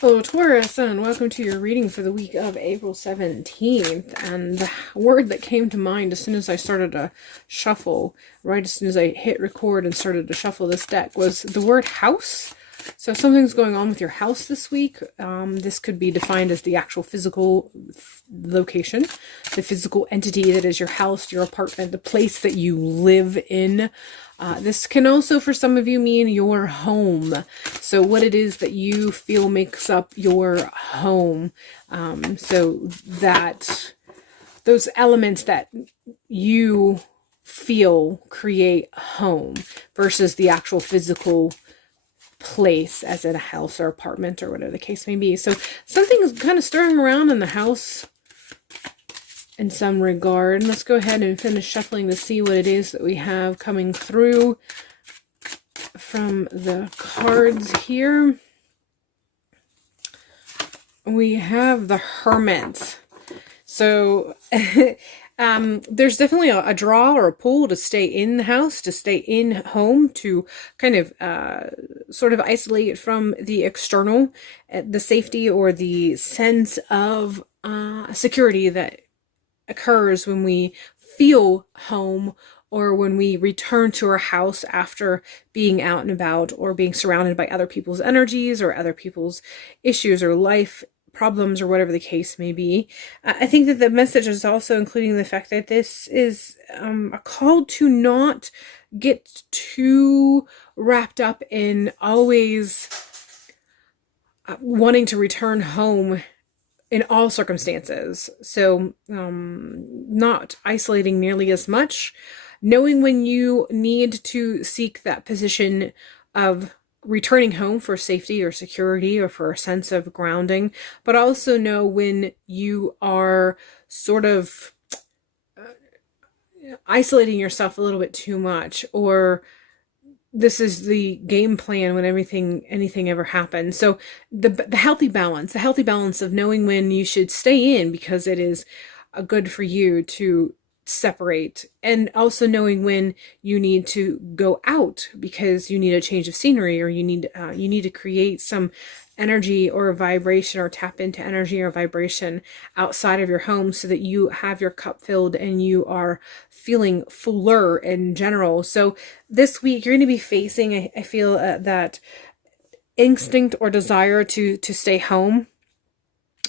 Hello Taurus, and welcome to your reading for the week of April 17th. And the word that came to mind as soon as I started to shuffle, right as soon as I hit record and started to shuffle this deck, was the word house. So if something's going on with your house this week, this could be defined as the actual physical location, the physical entity that is your house, your apartment, the place that you live in. This can also, for some of you, mean your home. So what it is that you feel makes up your home. So that those elements that you feel create home versus the actual physical place, as in a house or apartment or whatever the case may be. So something's kind of stirring around in the house in some regard. Let's go ahead and finish shuffling to see what it is that we have coming through from the cards here. We have the Hermit. So there's definitely a draw or a pull to stay in the house, to stay in home, to kind of sort of isolate from the external, the safety or the sense of security that occurs when we feel home or when we return to our house after being out and about or being surrounded by other people's energies or other people's issues or life problems or whatever the case may be. I think that the message is also including the fact that this is a call to not get too wrapped up in always wanting to return home in all circumstances. So not isolating nearly as much, knowing when you need to seek that position of returning home for safety or security or for a sense of grounding, but also know when you are sort of isolating yourself a little bit too much, or this is the game plan when anything ever happens. So the healthy balance of knowing when you should stay in because it is good for you to separate, and also knowing when you need to go out because you need a change of scenery, or you need to create some energy or vibration, or tap into energy or vibration outside of your home so that you have your cup filled and you are feeling fuller in general. So this week you're going to be facing, I feel, that instinct or desire to stay home,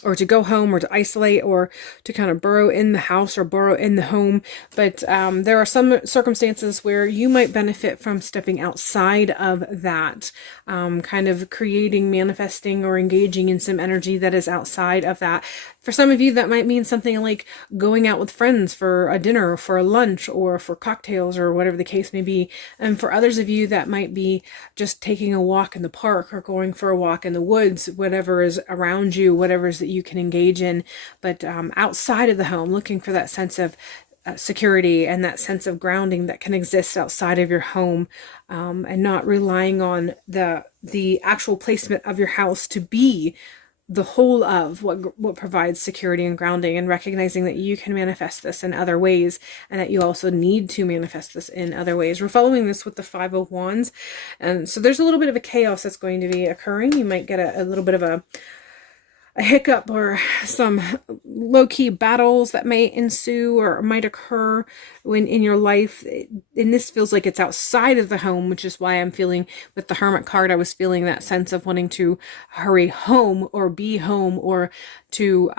or to go home, or to isolate, or to kind of burrow in the house or burrow in the home. But there are some circumstances where you might benefit from stepping outside of that, kind of creating, manifesting, or engaging in some energy that is outside of that. For some of you, that might mean something like going out with friends for a dinner, or for a lunch, or for cocktails, or whatever the case may be. And for others of you, that might be just taking a walk in the park, or going for a walk in the woods, whatever is around you, whatever is that you can engage in. But outside of the home, looking for that sense of security and that sense of grounding that can exist outside of your home, and not relying on the actual placement of your house to be the whole of what provides security and grounding, and recognizing that you can manifest this in other ways, and that you also need to manifest this in other ways. We're following this with the Five of Wands, and so there's a little bit of a chaos that's going to be occurring. You might get a little bit of a hiccup, or some low-key battles that may ensue or might occur in your life. And this feels like it's outside of the home, which is why I'm feeling with the Hermit card, I was feeling that sense of wanting to hurry home, or be home, or to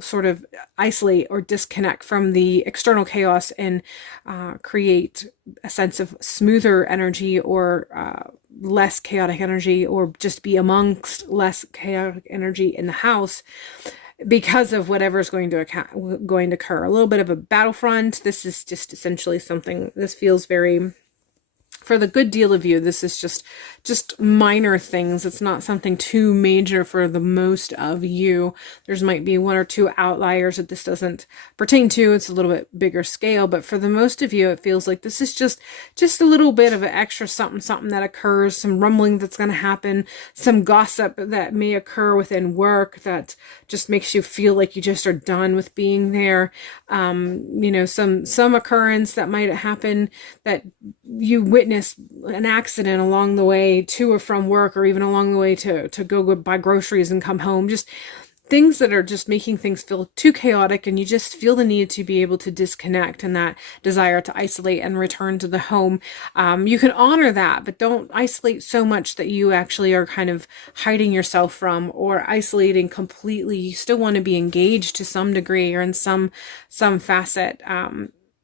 sort of isolate or disconnect from the external chaos, and create a sense of smoother energy, or less chaotic energy, or just be amongst less chaotic energy in the house because of whatever's going to occur. A little bit of a battlefront. This is just essentially something, this feels very, for the good deal of you, this is just minor things. It's not something too major for the most of you. There's might be one or two outliers that this doesn't pertain to. It's a little bit bigger scale, but for the most of you, it feels like this is just a little bit of an extra something that occurs, some rumbling that's going to happen, some gossip that may occur within work that just makes you feel like you just are done with being there. Some occurrence that might happen that you witness witness an accident along the way to or from work, or even along the way to go buy groceries and come home. Just things that are just making things feel too chaotic, and you just feel the need to be able to disconnect, and that desire to isolate and return to the home. You can honor that, but don't isolate so much that you actually are kind of hiding yourself from, or isolating completely. You still want to be engaged to some degree or in some facet.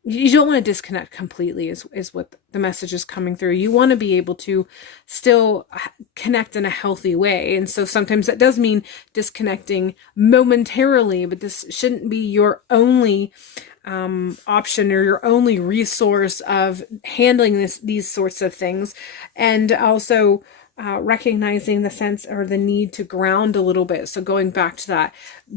You don't want to disconnect completely is what the message is coming through. You want to be able to still connect in a healthy way. And so sometimes that does mean disconnecting momentarily, but this shouldn't be your only option or your only resource of handling these sorts of things. And also recognizing the sense or the need to ground a little bit. So going back to that,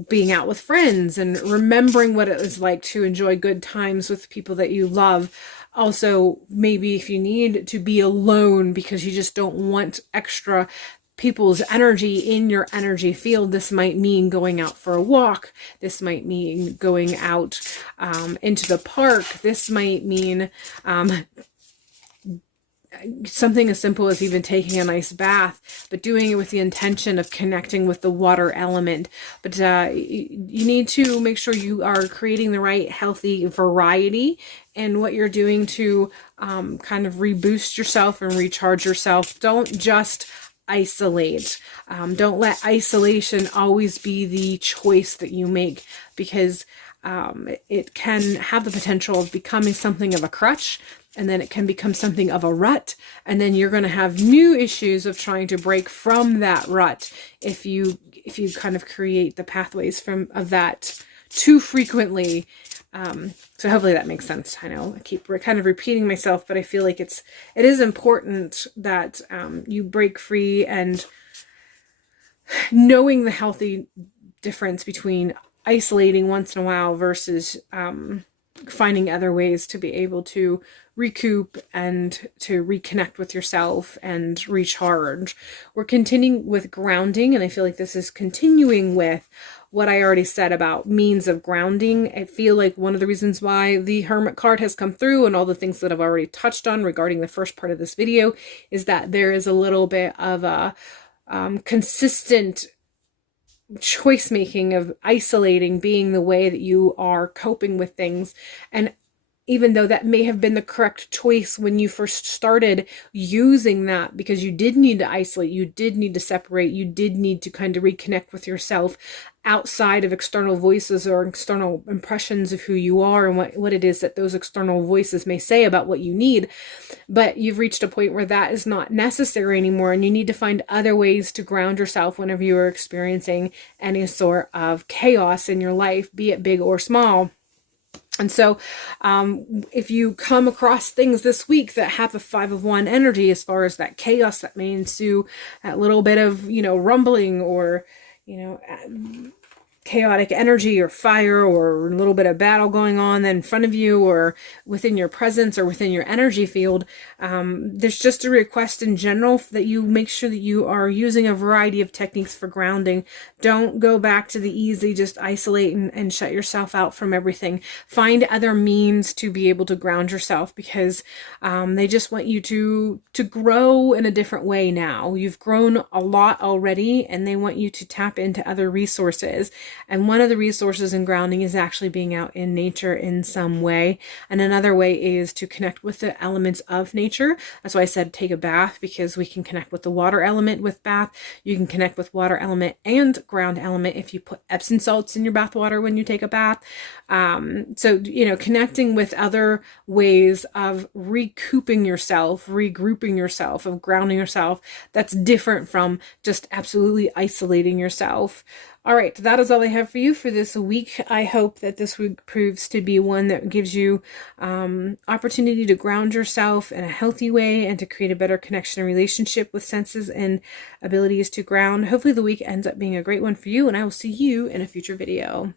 being out with friends and remembering what it was like to enjoy good times with people that you love. Also, maybe if you need to be alone because you just don't want extra people's energy in your energy field, this might mean going out for a walk. This might mean going out into the park. This might mean something as simple as even taking a nice bath, but doing it with the intention of connecting with the water element. But you need to make sure you are creating the right healthy variety in what you're doing to kind of reboost yourself and recharge yourself. Don't just isolate. Don't let isolation always be the choice that you make, because it can have the potential of becoming something of a crutch, and then it can become something of a rut, and then you're going to have new issues of trying to break from that rut if you kind of create the pathways of that too frequently. So hopefully that makes sense. I know I keep kind of repeating myself, but I feel like it is important that you break free, and knowing the healthy difference between isolating once in a while versus finding other ways to be able to recoup and to reconnect with yourself and recharge. We're continuing with grounding, and I feel like this is continuing with what I already said about means of grounding. I feel like one of the reasons why the Hermit card has come through, and all the things that I've already touched on regarding the first part of this video, is that there is a little bit of a consistent choice making of isolating being the way that you are coping with things. And even though that may have been the correct choice when you first started using that, because you did need to isolate, you did need to separate, you did need to kind of reconnect with yourself outside of external voices or external impressions of who you are and what it is that those external voices may say about what you need. But you've reached a point where that is not necessary anymore, and you need to find other ways to ground yourself whenever you are experiencing any sort of chaos in your life, be it big or small. And so if you come across things this week that have a 5 of Wands energy, as far as that chaos that may ensue, that little bit of, rumbling, or, chaotic energy or fire, or a little bit of battle going on in front of you or within your presence or within your energy field, there's just a request in general that you make sure that you are using a variety of techniques for grounding. Don't go back to the easy, just isolate and shut yourself out from everything. Find other means to be able to ground yourself, because they just want you to grow in a different way now. You've grown a lot already, and they want you to tap into other resources. And one of the resources in grounding is actually being out in nature in some way. And another way is to connect with the elements of nature. That's why I said take a bath, because we can connect with the water element with bath. You can connect with water element and ground element if you put Epsom salts in your bath water when you take a bath. So, connecting with other ways of recouping yourself, regrouping yourself, of grounding yourself, that's different from just absolutely isolating yourself. All right, that is all I have for you for this week. I hope that this week proves to be one that gives you opportunity to ground yourself in a healthy way and to create a better connection and relationship with senses and abilities to ground. Hopefully the week ends up being a great one for you, and I will see you in a future video.